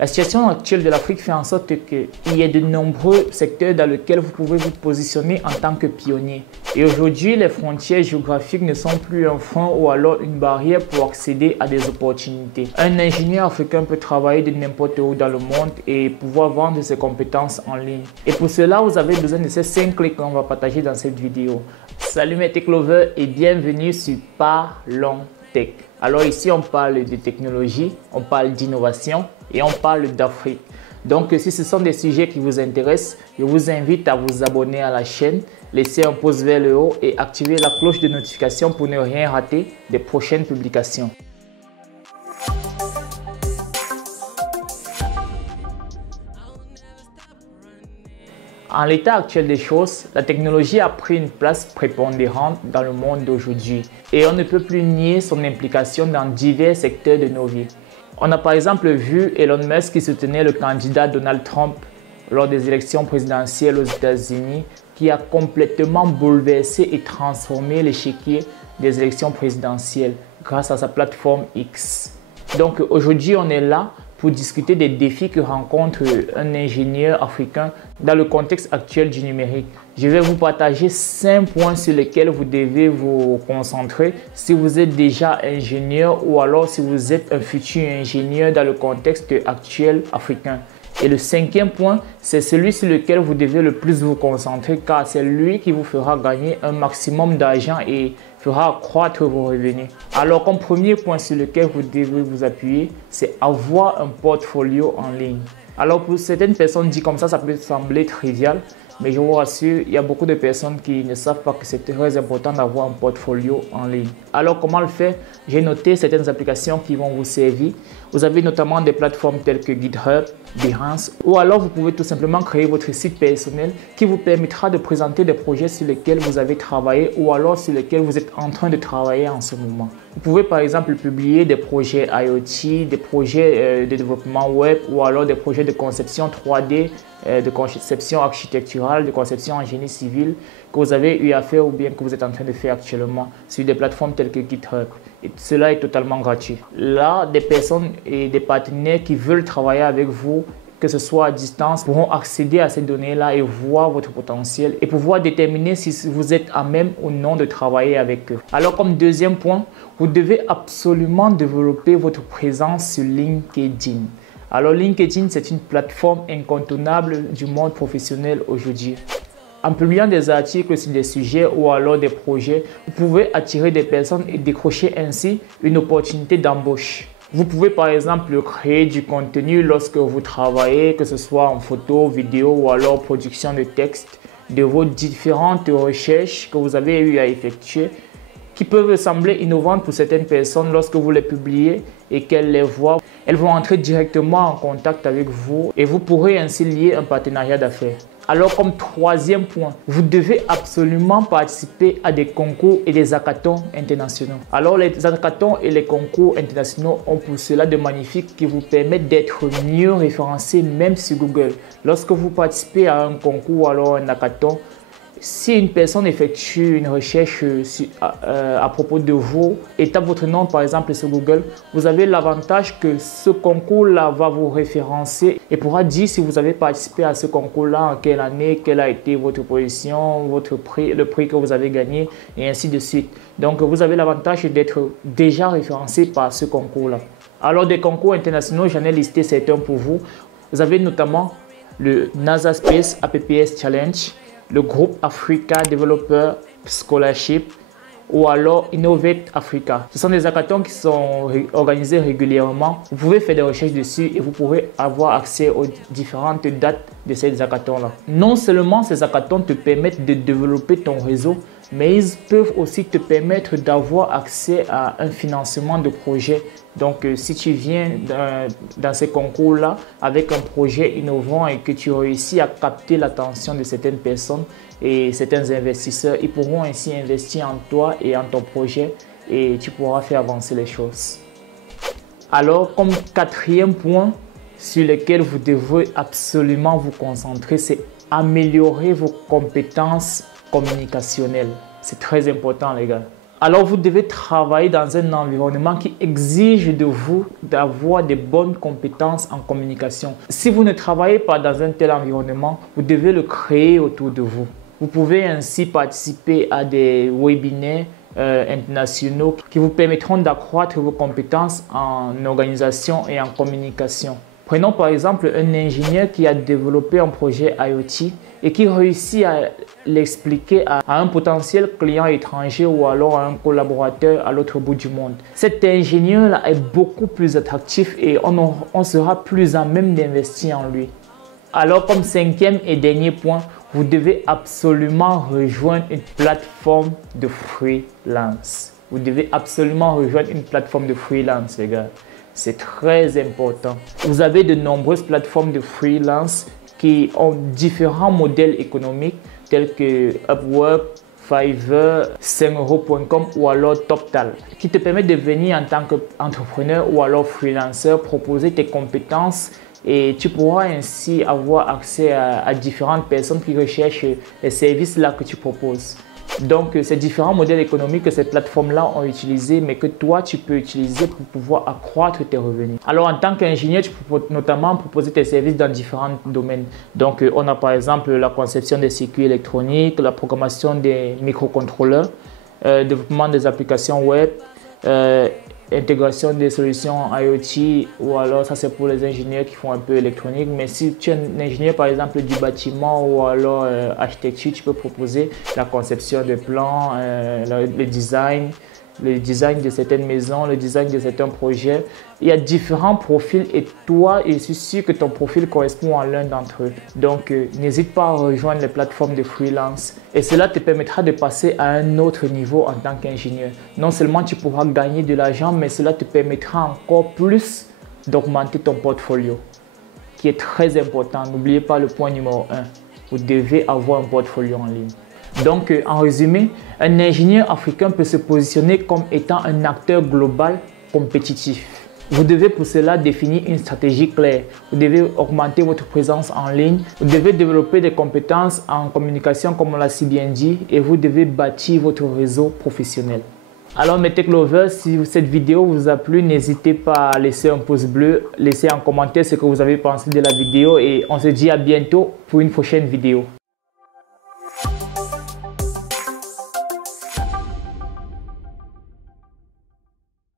La situation actuelle de l'Afrique fait en sorte qu'il y a de nombreux secteurs dans lesquels vous pouvez vous positionner en tant que pionnier. Et aujourd'hui, les frontières géographiques ne sont plus un frein ou alors une barrière pour accéder à des opportunités. Un ingénieur africain peut travailler de n'importe où dans le monde et pouvoir vendre ses compétences en ligne. Et pour cela, vous avez besoin de ces 5 clés qu'on va partager dans cette vidéo. Salut mes tech lovers et bienvenue sur Parlons Tech. Alors ici, on parle de technologie, on parle d'innovation et on parle d'Afrique. Donc si ce sont des sujets qui vous intéressent, je vous invite à vous abonner à la chaîne, laisser un pouce vers le haut et activer la cloche de notification pour ne rien rater des prochaines publications. En l'état actuel des choses, la technologie a pris une place prépondérante dans le monde d'aujourd'hui et on ne peut plus nier son implication dans divers secteurs de nos vies. On a par exemple vu Elon Musk qui soutenait le candidat Donald Trump lors des élections présidentielles aux États-Unis, qui a complètement bouleversé et transformé l'échiquier des élections présidentielles grâce à sa plateforme X. Donc aujourd'hui, on est là pour discuter des défis que rencontre un ingénieur africain dans le contexte actuel du numérique. Je vais vous partager 5 points sur lesquels vous devez vous concentrer si vous êtes déjà ingénieur ou alors si vous êtes un futur ingénieur dans le contexte actuel africain. Et le 5e point, c'est celui sur lequel vous devez le plus vous concentrer car c'est lui qui vous fera gagner un maximum d'argent et fera accroître vos revenus. Alors comme premier point sur lequel vous devez vous appuyer, c'est avoir un portfolio en ligne. Alors pour certaines personnes dit comme ça peut sembler trivial, mais je vous rassure, il y a beaucoup de personnes qui ne savent pas que c'est très important d'avoir un portfolio en ligne. Alors comment le faire? J'ai noté certaines applications qui vont vous servir. Vous avez notamment des plateformes telles que GitHub, Behance, ou alors vous pouvez tout simplement créer votre site personnel qui vous permettra de présenter des projets sur lesquels vous avez travaillé ou alors sur lesquels vous êtes en train de travailler en ce moment. Vous pouvez par exemple publier des projets IoT, des projets de développement web ou alors des projets de conception 3D, de conception architecturale, de conception en génie civil que vous avez eu à faire ou bien que vous êtes en train de faire actuellement sur des plateformes telles que GitHub. Et cela est totalement gratuit. Là, des personnes et des partenaires qui veulent travailler avec vous, que ce soit à distance, pourront accéder à ces données-là et voir votre potentiel et pouvoir déterminer si vous êtes à même ou non de travailler avec eux. Alors comme deuxième point, vous devez absolument développer votre présence sur LinkedIn. Alors LinkedIn, c'est une plateforme incontournable du monde professionnel aujourd'hui. En publiant des articles sur des sujets ou alors des projets, vous pouvez attirer des personnes et décrocher ainsi une opportunité d'embauche. Vous pouvez par exemple créer du contenu lorsque vous travaillez, que ce soit en photo, vidéo ou alors production de texte, de vos différentes recherches que vous avez eu à effectuer, qui peuvent sembler innovantes pour certaines personnes lorsque vous les publiez et qu'elles les voient. Elles vont entrer directement en contact avec vous et vous pourrez ainsi lier un partenariat d'affaires. Alors comme troisième point, vous devez absolument participer à des concours et des hackathons internationaux. Alors les hackathons et les concours internationaux ont pour cela de magnifiques qui vous permettent d'être mieux référencés même sur Google. Lorsque vous participez à un concours ou alors un hackathon, si une personne effectue une recherche à propos de vous et tape votre nom par exemple sur Google, vous avez l'avantage que ce concours-là va vous référencer et pourra dire si vous avez participé à ce concours-là, en quelle année, quelle a été votre position, votre prix, le prix que vous avez gagné et ainsi de suite. Donc vous avez l'avantage d'être déjà référencé par ce concours-là. Alors des concours internationaux, j'en ai listé certains pour vous. Vous avez notamment le NASA Space APPS Challenge, le groupe Africa Developer Scholarship ou alors Innovate Africa. Ce sont des hackathons qui sont organisés régulièrement. Vous pouvez faire des recherches dessus et vous pourrez avoir accès aux différentes dates de ces hackathons-là. Non seulement ces hackathons te permettent de développer ton réseau, mais ils peuvent aussi te permettre d'avoir accès à un financement de projet. Donc, si tu viens dans ces concours-là avec un projet innovant et que tu réussis à capter l'attention de certaines personnes et certains investisseurs, ils pourront ainsi investir en toi et en ton projet et tu pourras faire avancer les choses. Alors, comme quatrième point sur lequel vous devez absolument vous concentrer, c'est améliorer vos compétences communicationnelles. C'est très important, les gars. Alors vous devez travailler dans un environnement qui exige de vous d'avoir des bonnes compétences en communication. Si vous ne travaillez pas dans un tel environnement, vous devez le créer autour de vous. Vous pouvez ainsi participer à des webinaires internationaux qui vous permettront d'accroître vos compétences en organisation et en communication. Prenons par exemple un ingénieur qui a développé un projet IoT et qui réussit à l'expliquer à un potentiel client étranger ou alors à un collaborateur à l'autre bout du monde. Cet ingénieur-là est beaucoup plus attractif et on sera plus à même d'investir en lui. Alors comme cinquième et dernier point, vous devez absolument rejoindre une plateforme de freelance. Vous devez absolument rejoindre une plateforme de freelance, les gars. C'est très important. Vous avez de nombreuses plateformes de freelance qui ont différents modèles économiques tels que Upwork, Fiverr, 5euros.com ou alors TopTal qui te permettent de venir en tant qu'entrepreneur ou alors freelancer, proposer tes compétences et tu pourras ainsi avoir accès à différentes personnes qui recherchent les services là que tu proposes. Donc, c'est différents modèles économiques que ces plateformes-là ont utilisés, mais que toi, tu peux utiliser pour pouvoir accroître tes revenus. Alors, en tant qu'ingénieur, tu peux notamment proposer tes services dans différents domaines. Donc, on a par exemple la conception des circuits électroniques, la programmation des microcontrôleurs, développement des applications web, intégration des solutions IoT ou alors ça c'est pour les ingénieurs qui font un peu électronique, mais si tu es un ingénieur par exemple du bâtiment ou alors architecture, tu peux proposer la conception de plans, le design de certaines maisons, le design de certains projets. Il y a différents profils et toi, je suis sûr que ton profil correspond à l'un d'entre eux. Donc, n'hésite pas à rejoindre les plateformes de freelance et cela te permettra de passer à un autre niveau en tant qu'ingénieur. Non seulement tu pourras gagner de l'argent, mais cela te permettra encore plus d'augmenter ton portfolio, qui est très important. N'oubliez pas le point numéro 1. Vous devez avoir un portfolio en ligne. Donc, en résumé, un ingénieur africain peut se positionner comme étant un acteur global compétitif. Vous devez pour cela définir une stratégie claire. Vous devez augmenter votre présence en ligne. Vous devez développer des compétences en communication comme on l'a si bien dit et vous devez bâtir votre réseau professionnel. Alors mes tech lovers, si cette vidéo vous a plu, n'hésitez pas à laisser un pouce bleu, laissez en commentaire ce que vous avez pensé de la vidéo et on se dit à bientôt pour une prochaine vidéo.